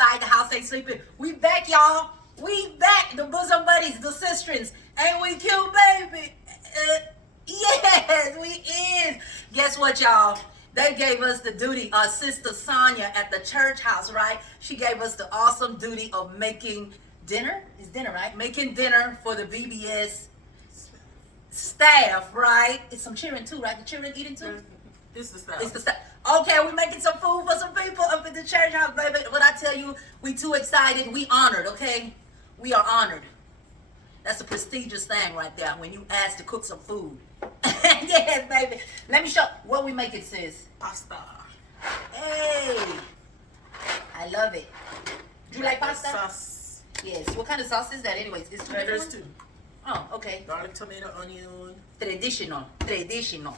inside. The house ain't sleeping. We back, y'all. We back. The bosom buddies, the sistrins. Ain't we cute, baby? Yes, we is. Guess what, y'all? They gave us the duty, Sister Sonia at the church house, right? She gave us the awesome duty of making dinner. It's dinner, right? Making dinner for the VBS staff, right? It's some cheering too, right? The children eating too? It's the staff. It's the staff. Okay, we're making some food for some people up at the church house, baby. But I tell you, we too excited. We honored, okay? We are honored. That's a prestigious thing right there when you ask to cook some food. Yes, baby. Let me show what we making, sis. Pasta. Hey, I love it. Do you like pasta? Sauce. Yes. What kind of sauce is that, anyways? It's two There's different two. ones? Oh, okay. Garlic, tomato, onion. Traditional. Traditional.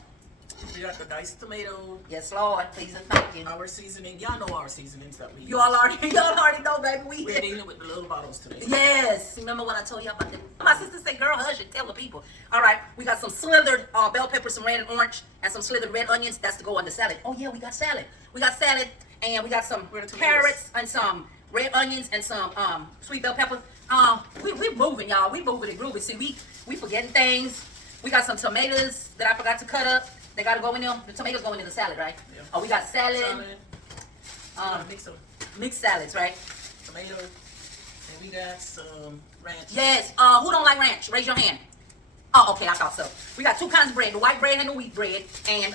We got the diced tomato. Yes, Lord. Please and thank you. Our seasoning. Y'all know our seasonings that we use. Y'all already know, baby. We're dealing with the little bottles today. Yes. Remember when I told you about that? My sister said, girl, hush it. Tell the people. All right. We got some slithered bell peppers, some red and orange, and some slithered red onions. That's to go on the salad. Oh, yeah, we got salad. We got salad, and we got some carrots and some red onions and some sweet bell pepper. We moving, y'all. We moving and grooving. See, we forgetting things. We got some tomatoes that I forgot to cut up. They gotta go in there. The tomatoes go into the salad, right? Yeah. Oh, we got salad. Mixed salads, right? Tomato. And we got some ranch. Yes. Who don't like ranch? Raise your hand. Oh, okay. I thought so. We got two kinds of bread: the white bread and the wheat bread, and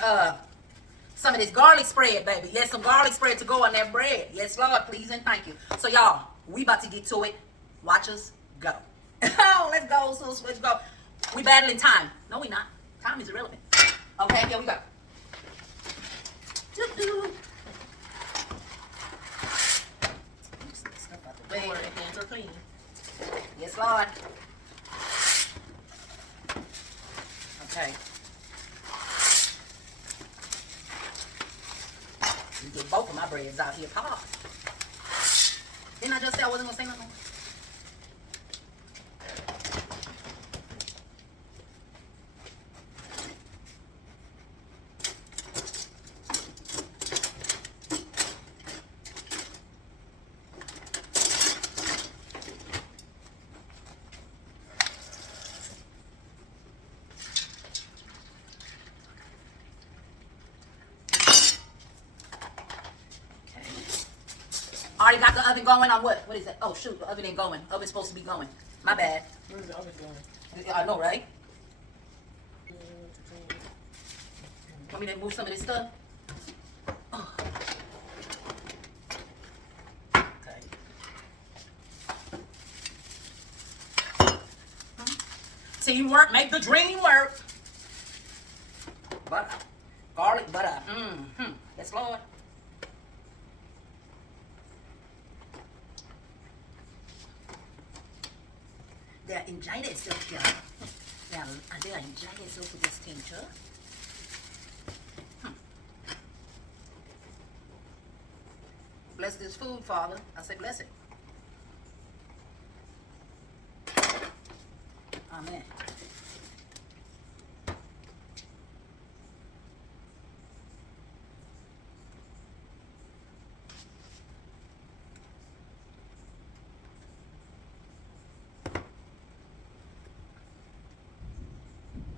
some of this garlic spread, baby. Yes, some garlic spread to go on that bread. Yes, Lord, please and thank you. So, y'all, we about to get to it. Watch us go. Oh, let's go, sis. Let's go. We battling time. No, we not. Time is irrelevant. Okay, here we go. Don't worry, hands are clean. Yes, Lord. Okay. You get both of my breads out here. Pause. Didn't I just say I wasn't going to say nothing? Already got the oven going on what? What is that? Oh, shoot, the oven ain't going. Oven's supposed to be going. My bad. Where's the oven going? I know, right? Want me to move some of this stuff? Oh. Okay. Teamwork make the dream work. Butter. Garlic butter. Mm-hmm. Yes, Lord. They enjoy themselves, y'all. They enjoy themselves with this tincture. Bless this food, Father. I say bless it. Amen.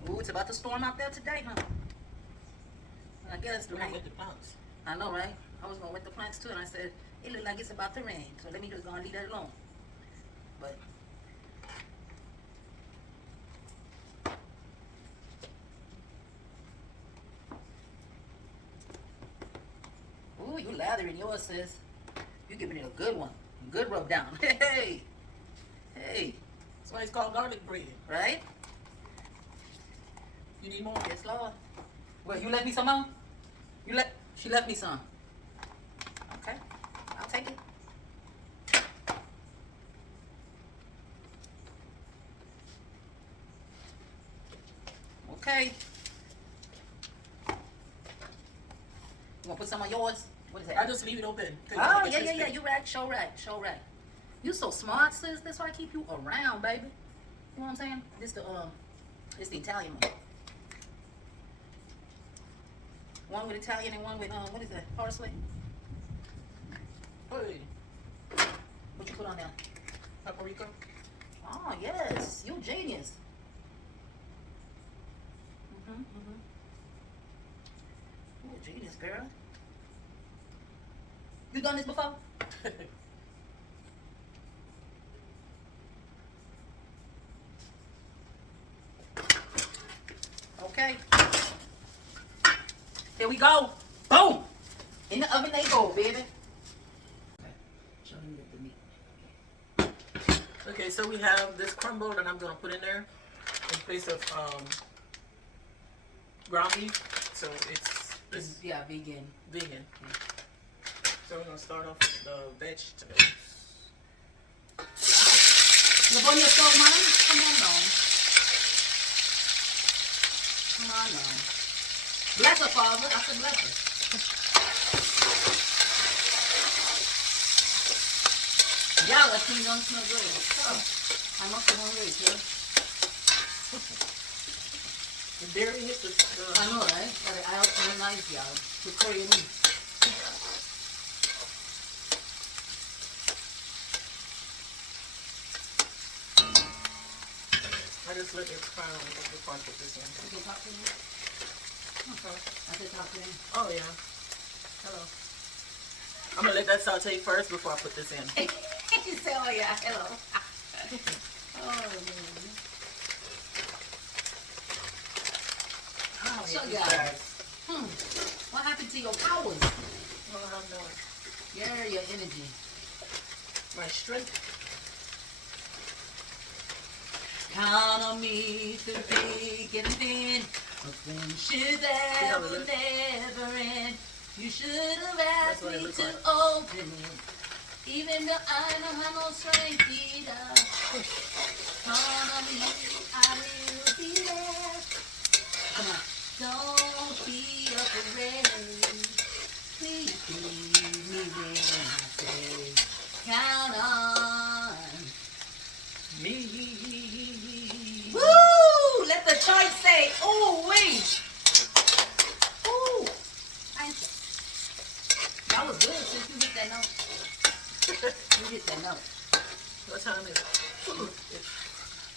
Ooh, it's about to storm out there today, huh? I guess the rain. With the plants. I know, right? I was gonna wet the plants too, and I said it looked like it's about to rain, so let me just go and leave that alone. But ooh, you lathering yours, sis. You giving it a good one, a good rub down. Hey, hey, That's why it's called garlic bread. right? You need more? Yes, Lord. Well, you left me some more? She left me some. Okay, I'll take it. Okay. You wanna put some on yours? What is that? I just leave it open. Oh, yeah. You right. Show right. You so smart, sis. That's why I keep you around, baby. You know what I'm saying? This the Italian one. One with Italian and one with what is that? Parsley. Hey. put on there? Paprika. Oh, yes. You genius. You a genius, girl. You done this before? Okay. Here we go. Boom. In the oven they go, baby. Show me the meat. Okay, so we have this crumble that I'm gonna put in there in place of ground beef. So it's Yeah, vegan. vegan. So we're gonna start off with the vegetables. Look on your stove, Mom. Come on now. Come on now. Bless her, Father. I said bless her. Y'all, that thing don't smell good. Oh, I must have one race, yeah. The dairy hit the I know, right? But I also nice, y'all. To Korean meat. I just let it fry before I put this in. You can talk to me? Okay. I said talk to me. Oh yeah. Hello. I'm gonna let that saute first before I put this in. She said, oh yeah, hello. Oh, man. Oh, So, yeah, guys. What happened to your powers? Well, I have no Yeah, your energy. my strength. Count on me through thick and thin. A friendship that will never end. You should have asked me to open it. Even though I don't have no strength either. Count on me, I will be there. Come on. Don't be afraid. Please believe me when I say, count on Me. Woo! Let the church say, ooh, wee. Ooh. Thank you. That was good since you hit that note. You hit that note. What time is it?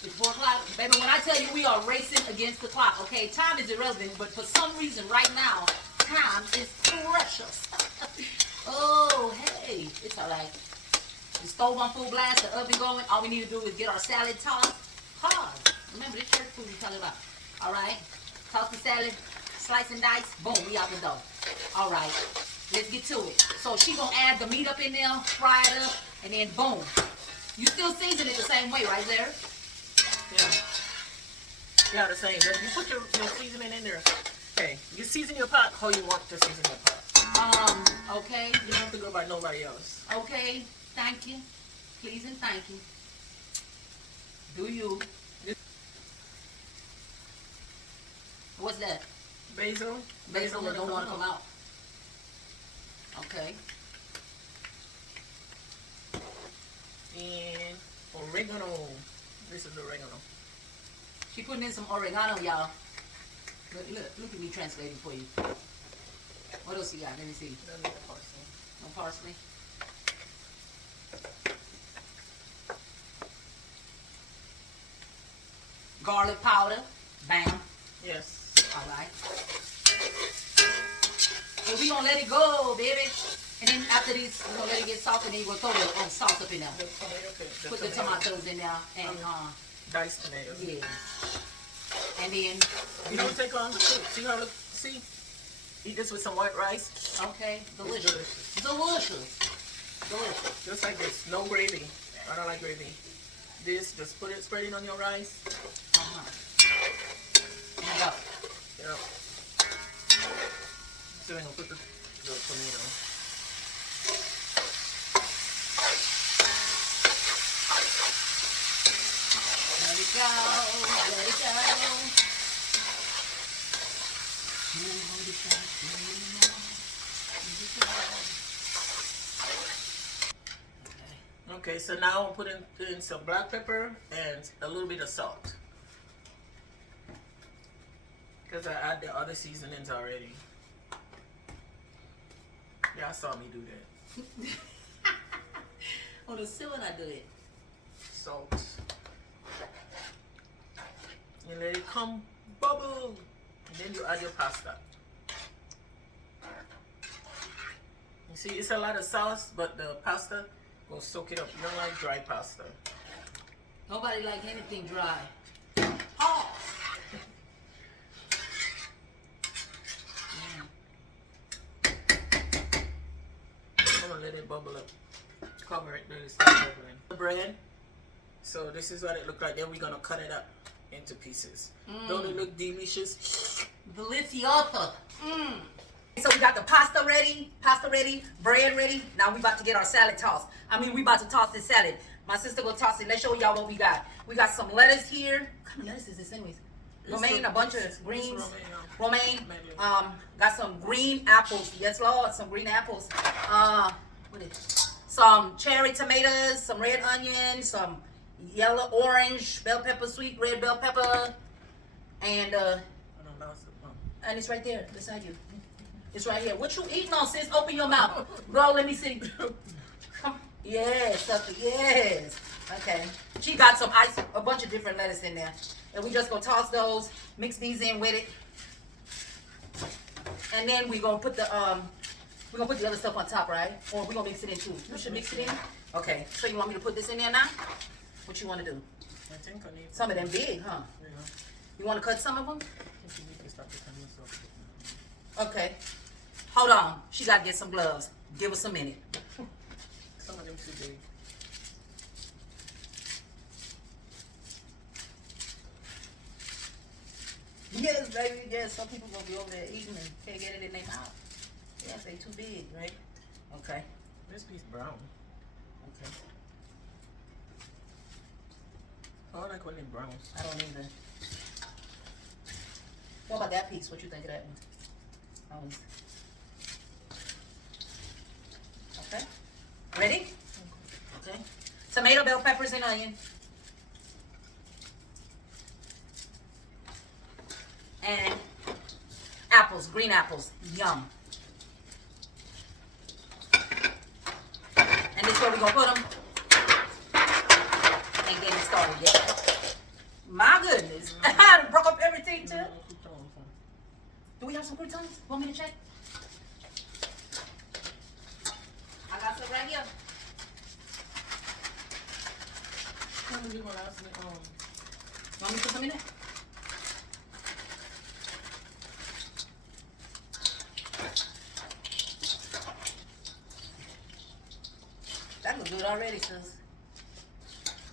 It's 4 o'clock. Baby, when I tell you we are racing against the clock, okay? Time is irrelevant, but for some reason right now, time is precious. Oh, hey. It's all right. The stove on full blast, the oven going. All we need to do is get our salad tossed. Pause. Remember, this church food we talking about. All right. Toss the salad, slice and dice. Boom, we out the door. All right. Let's get to it. So she gonna add the meat up in there, fry it up, and then boom. You still season it the same way, right there? Yeah. Yeah, the same. You put your seasoning in there. Okay. You season your pot how you want to season your pot. Okay. You don't have to go by nobody else. Okay. Thank you. Please and thank you. Do you? What's that? Basil. Basil that don't want to come out. Okay. And oregano. This is oregano. She putting in some oregano, y'all. Look at me translating for you. What else you got? Let me see. No parsley. Garlic powder. Bam. Yes. All right. And we gonna let it go, baby. And then after this, we're gonna let it get soft, and then we're gonna throw the sauce up in there. The tomato, okay. Put the tomatoes in there, and diced tomatoes. yes. And then You don't take on the soup. See how see? Eat this with some white rice. okay, delicious, delicious. delicious. Just like this. No gravy. I don't like gravy. This, just put it, spread it on your rice. There you go. Yeah. So we're gonna put the tomato. Let it go. Let it go. Okay, so now I'm putting in some black pepper and a little bit of salt. Because I add the other seasonings already. Y'all saw me do that. On the ceiling I do it. Salt. And let it come bubble. And then you add your pasta. You see, it's a lot of sauce, but the pasta will soak it up. You don't like dry pasta. Nobody like anything dry. Pause. I'm gonna let it bubble up. Cover it, let it start bubbling. The bread. So this is what it looks like. Then we're gonna cut it up into pieces. Don't it look delicious? Delicioso. So we got the pasta ready, bread ready. Now we about to get our salad tossed. We about to toss this salad. My sister will toss it. Let's show y'all what we got. We got some lettuce here. What kind of lettuce is this anyways? Romaine, a bunch of greens. Romaine. Got some green apples. Yes, Lord, some green apples. What is? Some cherry tomatoes, some red onions, some yellow, orange, bell pepper, sweet red bell pepper, and it's right there beside you. It's right here. What you eating on, sis? Open your mouth. Bro, let me see. Come. Yes, sucker. Yes. Okay. She got some ice, a bunch of different lettuce in there. And we just gonna toss those, mix these in with it. And then we're gonna put the other stuff on top, right? Or we're gonna mix it in too. You should mix it in. Okay. So you want me to put this in there now? What you wanna do? I think I need some of them big, huh? Yeah. You wanna cut some of them? I think you need to stop the camera so. Okay. Hold on. She gotta get some gloves. Give us a minute. Some of them too big. Yes, baby. Yes, some people gonna be over there eating and can't get it in their mouth. Yes, they too big, right? Okay. This piece brown. Okay. I don't like when it browns. I don't either. What about that piece? What you think of that one? Okay. Ready? Okay. Tomato, bell peppers, and onion. And apples, green apples. Yum. And this is where we're going to put them. And get it started. Yeah. My goodness. I broke up everything too. Do we have some croutons? Want me to check? I got some right here. Want me to put some in there? That looks good already, sis.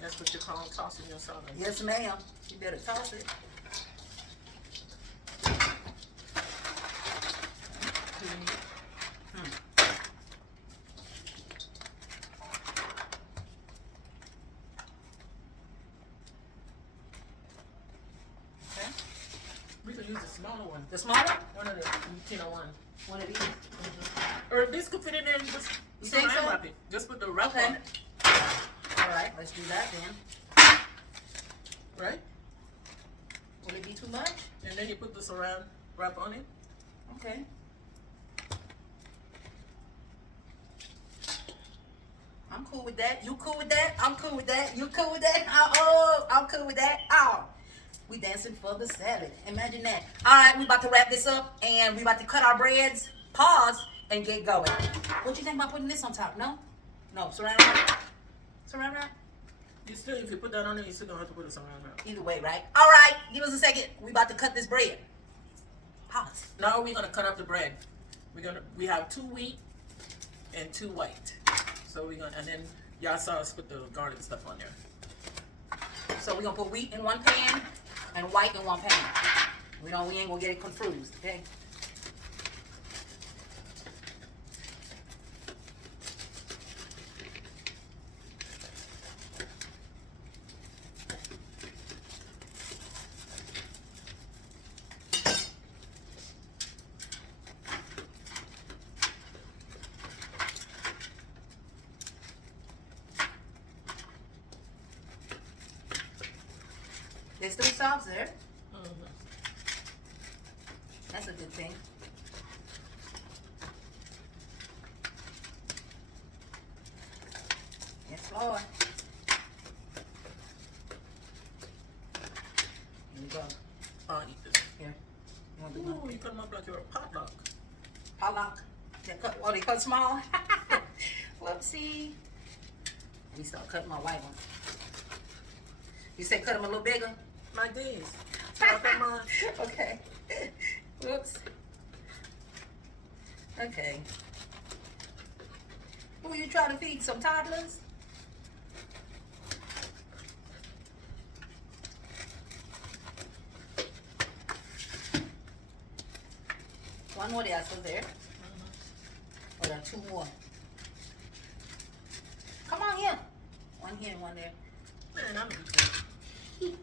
That's what you call tossing your salad. Yes, ma'am. You better toss it. Okay. We could use the smaller one. The smaller? One of the one. One of these. Or this could fit in there and just You think so? wrap it. Just put the wrap Okay. on. All right, let's do that then. Right? Will it be too much? And then you put the saran wrap on it. Okay. I'm cool with that. You cool with that? I'm cool with that. You cool with that? Oh, I'm cool with that. Oh, we dancing for the salad. Imagine that. All right, we about to wrap this up and we about to cut our breads. Pause and get going. What you think about putting this on top? No? No, saran wrap? Saran wrap? You still, if you put that on it, you still don't have to put the saran wrap. Either way, right? All right, give us a second. We about to cut this bread. Pause. Now we're gonna cut up the bread. We have 2 wheat and 2 white. So and then y'all saw us put the garlic stuff on there. So we're gonna put wheat in one pan and white in one pan. We ain't gonna get it confused, okay? There's 3 stops there. That's a good thing. Yes, Lord. Here we go. Eat this. Here. You want to do Ooh, you cut them up like you're a potluck. potluck? They cut, oh, they cut small? Whoopsie. Let me start cutting my white one. You said cut them a little bigger? Like this. Not that much. Okay. Whoops. Okay. Who you trying to feed? Some toddlers? One more there, so there. Oh, there are two more. Come on here. One here and one there. Man, I'm eating.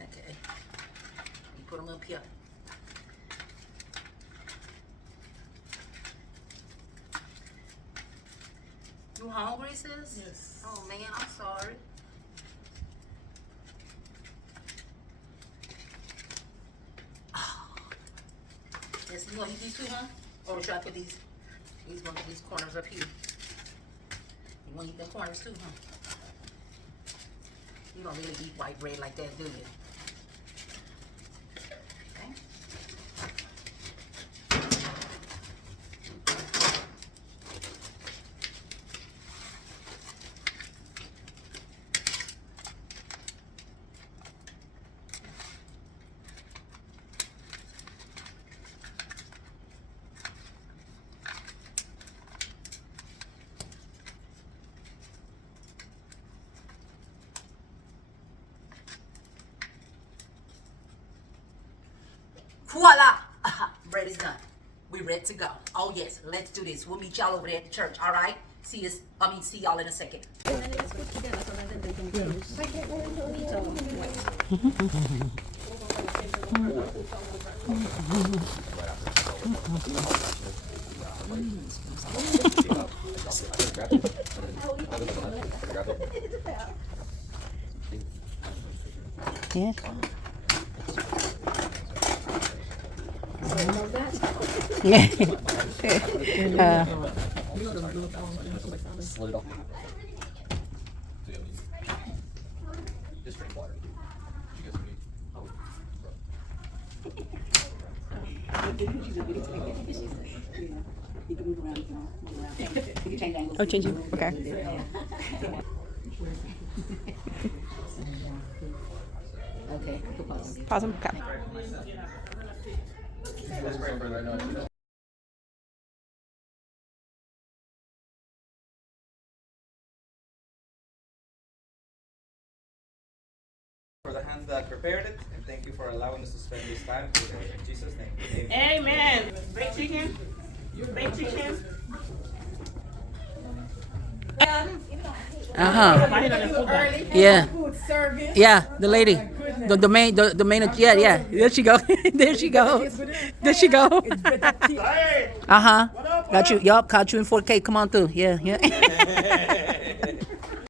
Okay. You put them up here. You hungry, sis? Yes. Oh man, I'm sorry. Yes, you want to eat these too, huh? Or should I put these corners up here? You want to eat them corners too, huh? You don't really eat white bread like that, do you? Okay. Voila! Bread is done. We ready to go. Oh yes, let's do this. We'll meet y'all over there at the church. All right. See y'all in a second. Yeah. Just drink water. Oh, changing. Okay. Okay. Pause them. Okay. For the hands that prepared it, and thank you for allowing us to spend this time together. In Jesus' name, amen. Amen. Baked chicken. Baked chicken. Yeah. Yeah, the lady. The main, yeah. There she go. There she go. There she go. Got you. Yup, caught you in 4K. Come on through. Yeah.